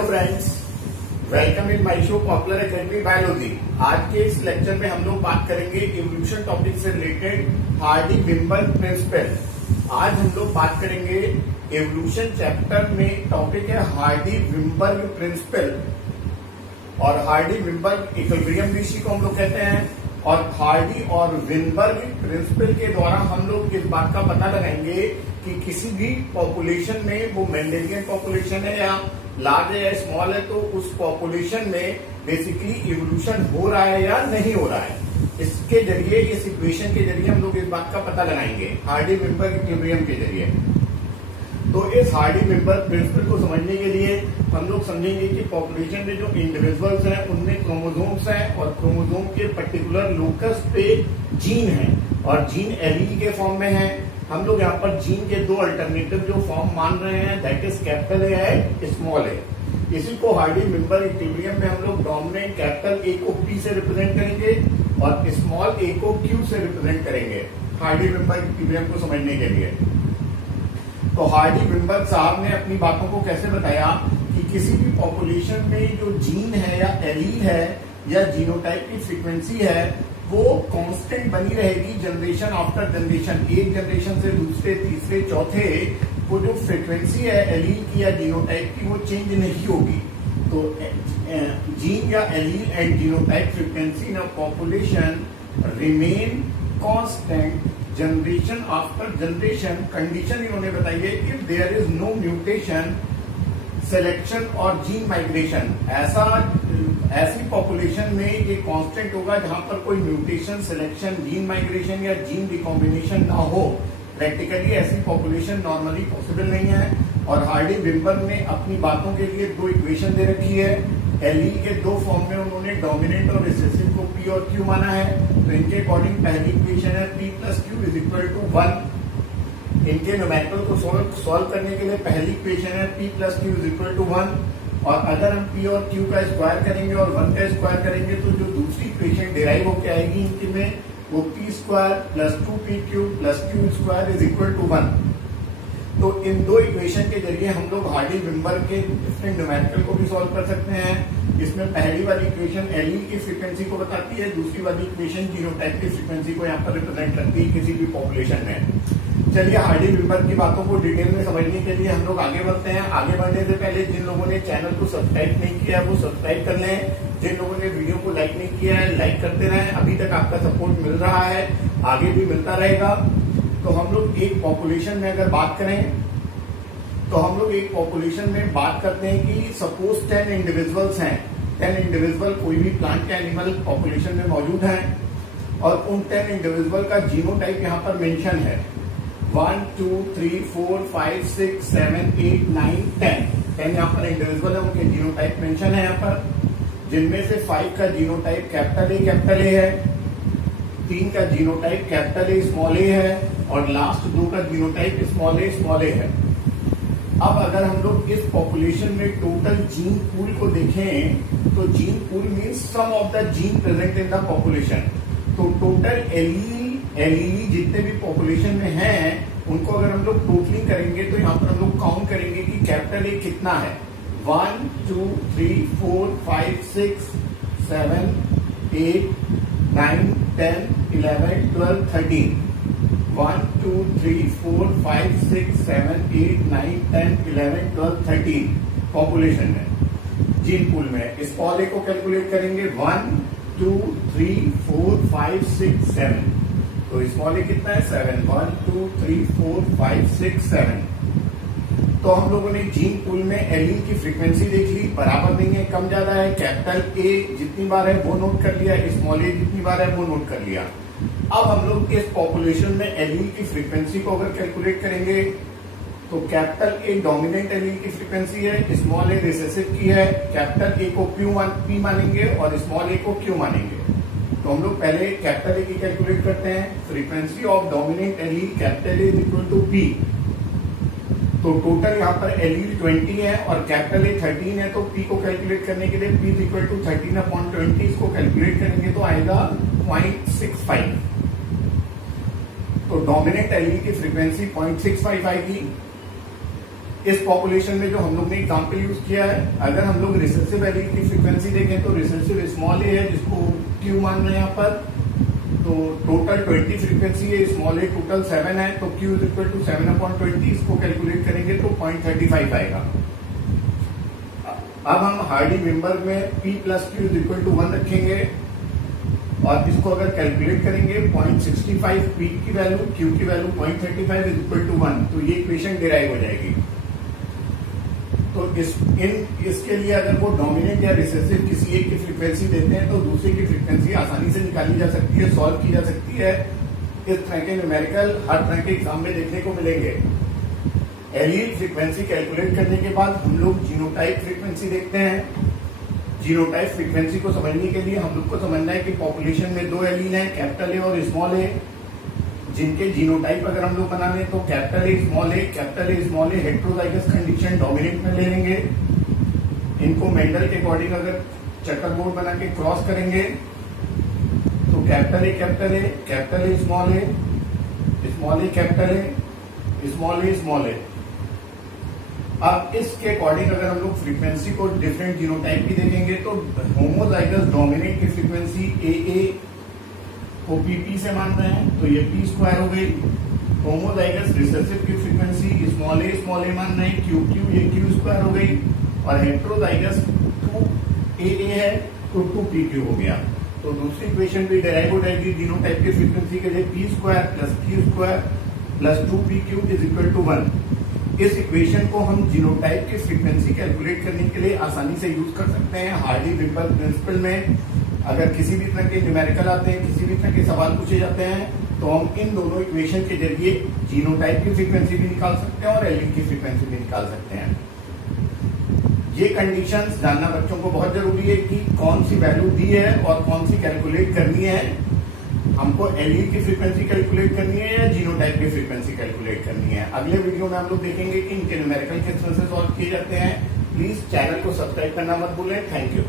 Hello friends, welcome in my show popular academy biology. आज के इस लेक्चर में हम लोग बात करेंगे इवोल्यूशन टॉपिक से रिलेटेड हार्डी-विम्बर्ग प्रिंसिपल। आज हम लोग बात करेंगे इवोल्यूशन चैप्टर में टॉपिक है हार्डी-विम्बर्ग प्रिंसिपल। और हार्डी-विम्बर्ग इक्विलिब्रियम भी इसी को हम लोग कहते हैं। और हार्डी और विम्बर्ग प्रिंसिपल के द्वारा हम लोग इस बात का पता लगाएंगे कि किसी भी पॉपुलेशन में, वो मेंडेलियन पॉपुलेशन है या लार्ज है या स्मॉल है, तो उस पॉपुलेशन में बेसिकली इवोल्यूशन हो रहा है या नहीं हो रहा है। इसके जरिए, इस इक्वेशन के जरिए हम लोग इस बात का पता लगाएंगे हार्डी-विम्बर्ग इक्विलिब्रियम के जरिए। तो इस हार्डी-विम्बर्ग प्रिंसिपल को समझने के लिए हम लोग समझेंगे कि पॉपुलेशन में जो इंडिविजुअल्स हैं उनमें क्रोमोसोम्स हैं और क्रोमोसोम के पर्टिकुलर लोकस पे जीन है और जीन एलील के फॉर्म में है। हम लोग यहाँ पर जीन के दो अल्टरनेटिव जो फॉर्म मान रहे हैं, दैट इज कैपिटल ए है, स्मॉल ए। इसी को हार्डी-विम्बर्ग इक्विलिब्रियम में हम लोग डोमिनेंट कैपिटल ए को पी से रिप्रेजेंट करेंगे और स्मॉल ए को क्यू से रिप्रेजेंट करेंगे हार्डी-विम्बर्ग इक्विलिब्रियम को समझने के लिए। तो हार्डी-विम्बर्ग साहब ने अपनी बातों को कैसे बताया कि किसी भी पॉपुलेशन में जो जीन है या एलील है या जीनोटाइप की फ्रीक्वेंसी है वो कांस्टेंट बनी रहेगी जनरेशन आफ्टर जनरेशन। एक जनरेशन से दूसरे, तीसरे, चौथे वो जो फ्रीक्वेंसी है एलील की या जीनोटाइप की वो चेंज नहीं होगी। तो जीन या allele and genotype frequency in a population remain constant generation after generation. Condition इन्होंने बताई है if there is no mutation, selection और जीन माइग्रेशन। ऐसी पॉपुलेशन में ये कांस्टेंट होगा जहां पर कोई म्यूटेशन, सिलेक्शन, जीन माइग्रेशन या जीन रिकॉम्बिनेशन ना हो। प्रैक्टिकली ऐसी पॉपुलेशन नॉर्मली पॉसिबल नहीं है। और हार्डी-विम्बर्ग ने अपनी बातों के लिए दो इक्वेशन दे रखी है। एलील के दो फॉर्म में उन्होंने डोमिनेंट और रिसेसिव को पी और क्यू माना है। तो इनके अकॉर्डिंग पहली इक्वेशन है p plus q is equal to 1। इनके न्यूमेरिकल को सॉल्व करने के लिए पहली इक्वेशन है p plus q is equal to 1। और अगर हम p और q का स्क्वायर करेंगे और 1 का स्क्वायर करेंगे तो जो दूसरी इक्वेशन डिराइव होकर आएगी इनके में वो p square plus 2pq plus q square is equal to 1। तो इन दो इक्वेशन के जरिए हम लोग हार्डी-विम्बर्ग के डिफरेंट न्यूमेरिकल को भी सॉल्व कर सकते हैं। इसमें पहली वाली इक्वेशन एलील की फ्रीक्वेंसी को बताती है, दूसरी वाली इक्वेशन जीनोटाइप की फ्रीक्वेंसी को यहाँ पर रिप्रेजेंट करती है किसी भी पॉपुलेशन में। चलिए हार्डी-विम्बर्ग की बातों को डिटेल में समझने के लिए हम लोग आगे बढ़ते हैं। आगे बढ़ने से पहले जिन लोगों ने चैनल को सब्सक्राइब नहीं किया है वो सब्सक्राइब कर लें। जिन लोगों ने वीडियो को लाइक नहीं किया है लाइक करते रहें। अभी तक आपका सपोर्ट मिल रहा है, आगे भी मिलता रहेगा। तो हम लोग एक पॉपुलेशन में अगर बात करें तो हम लोग एक पॉपुलेशन में बात करते हैं कि सपोज 10 इंडिविजुअल्स हैं। 10 इंडिविजुअल कोई भी प्लांट या एनिमल पॉपुलेशन में मौजूद हैं और उन 10 इंडिविजुअल का जीनोटाइप यहाँ पर मेंशन है 1 2 3 4 5 6 7 8 9 10 यहाँ पर इंडिविजुअल है, उनके जीनोटाइप मेंशन है यहाँ पर, जिनमें से 5 का जीनोटाइप कैपिटल ए है, 3 का जीनोटाइप कैपिटल ए स्मॉल ए है और लास्ट 2 का जीनोटाइप स्मॉल ए है। अब अगर हम लोग इस पॉपुलेशन में टोटल जीन पूल को देखें तो gene pool means sum of the gene present in the population. तो टोटल एलीली जितने भी पॉपुलेशन में हैं उनको अगर हम लोग टोटलिंग करेंगे तो यहाँ पर हम लोग काउंट करेंगे कि कैपिटल ए कितना है। 1 2 3 4 5 6 7 8 9 10 11 12 13 1 2 3 4 5 6 7 8 9 10 11 12 13 पॉपुलेशन में जीन पूल में। स्मॉल ए को कैलकुलेट करेंगे 1 2 3 4 5 6 7। तो स्मॉल ए कितना है 7। 1 2 3 4 5 6 7। तो हम लोगों ने जीन पूल में एलील की फ्रीक्वेंसी देख ली, बराबर नहीं है, कम ज्यादा है। कैपिटल ए जितनी बार है वो नोट कर लिया, स्मॉल ए जितनी बार है वो नोट कर लिया। अब हम लोग इस पॉपुलेशन में एलील की फ्रीक्वेंसी को अगर कैलकुलेट करेंगे तो कैपिटल ए डोमिनेंट एलील की फ्रीक्वेंसी है, स्मॉल ए रिसेसिव की है। कैपिटल ए को पी मानेंगे और स्मॉल ए को क्यू मानेंगे। तो हम लोग पहले कैपिटल ए की कैलकुलेट करते हैं। Frequency of dominant allele capital A is equal to p. तो टोटल यहाँ पर एलील 20 है और कैपिटल ए 13 है। तो पी को कैलकुलेट करने के लिए पी इज इक्वल टू 13/20 इसको कैलकुलेट करेंगे तो आएगा 0.65। तो डोमिनेंट एलील की फ्रीक्वेंसी 0.65 आएगी। इस पॉपुलेशन में जो हम लोग ने एग्जाम्पल यूज किया है, अगर हम लोग रिसेसिव एलील की फ्रीक्वेंसी देखें तो रिसेसिव स्मॉल ए है जिसको क्यू मान रहे हैं यहाँ पर, तो टोटल 20 फ्रीक्वेंसी है, स्मॉल ए टोटल 7 है, तो Q इज इक्वल टू 7/20, इसको कैलकुलेट करेंगे तो 0.35 आएगा। अब हम हार्डी विम्बर्ग में P plus Q is equal to 1 रखेंगे और इसको अगर कैलकुलेट करेंगे 0.65 P की वैल्यू, Q की वैल्यू 0.35 इज इक्वल टू 1, तो ये इक्वेशन डिराइव हो जाएगी। तो इसके लिए अगर वो डोमिनेंट या रिसेसिव किसी एक की फ्रीक्वेंसी देते हैं तो दूसरे की फ्रीक्वेंसी आसानी से निकाली जा सकती है, सॉल्व की जा सकती है। इस तरह के न्यूमेरिकल हर तरह के एग्जाम में देखने को मिलेंगे। एलील फ्रीक्वेंसी कैलकुलेट करने के बाद हम लोग जीनोटाइप फ्रीक्वेंसी देखते हैं। जीनोटाइप फ्रीक्वेंसी को समझने के लिए हम लोग को समझना है कि पॉपुलेशन में दो एलील हैं, कैपिटल ए और स्मॉल ए, जिनके जीनोटाइप अगर हम लोग बना लें तो capital A small A heterozygous condition dominant में ले लेंगे। इनको मेंडल के अकॉर्डिंग अगर चक्कर बोर्ड बना के क्रॉस करेंगे तो capital A small A capital A small A. अब इसके अकॉर्डिंग अगर हम लोग फ्रीक्वेंसी को डिफरेंट जीनोटाइप की देखेंगे तो होमोजाइगस डोमिनेंट की फ्रीक्वेंसी ए को पीपी से मान रहे हैं तो ये पी स्क्वायर हो गई। होमोजाइगस रिसेसिव की फ्रीक्वेंसी स्मॉल ए मान रहे हैं, क्यू ये क्यू स्क्वायर हो गई। और हेट्रोजाइगस 2 ए है तो 2 हो गया। तो दूसरी इक्वेशन भी डेराइव हो जाएगी जीनोटाइप की फ्रीक्वेंसी के लिए, p square plus q square plus 2PQ is equal to 1। इस इक्वेशन को हम जीनोटाइप की फ्रीक्वेंसी कैलकुलेट करने के लिए आसानी से यूज कर सकते हैं। हार्डी विम्बर्ग प्रिंसिपल में अगर किसी भी तरह के न्यूमेरिकल आते हैं, किसी भी तरह के सवाल पूछे जाते हैं तो हम इन दोनों इक्वेशन के जरिए जीनोटाइप की फ्रीक्वेंसी भी निकाल सकते हैं और एलील की फ्रीक्वेंसी भी निकाल सकते हैं। ये कंडीशंस जानना बच्चों को बहुत जरूरी है कि कौन सी वैल्यू दी है और कौन सी कैलकुलेट करनी है। हमको एलील की फ्रीक्वेंसी कैलकुलेट करनी है या जीनोटाइप की फ्रीक्वेंसी कैलकुलेट करनी है। अगले वीडियो में हम लोग देखेंगे कि इनके न्यूमेरिकल किस तरह से सॉल्व किए जाते हैं। प्लीज चैनल को सब्सक्राइब करना मत भूलें। Thank you.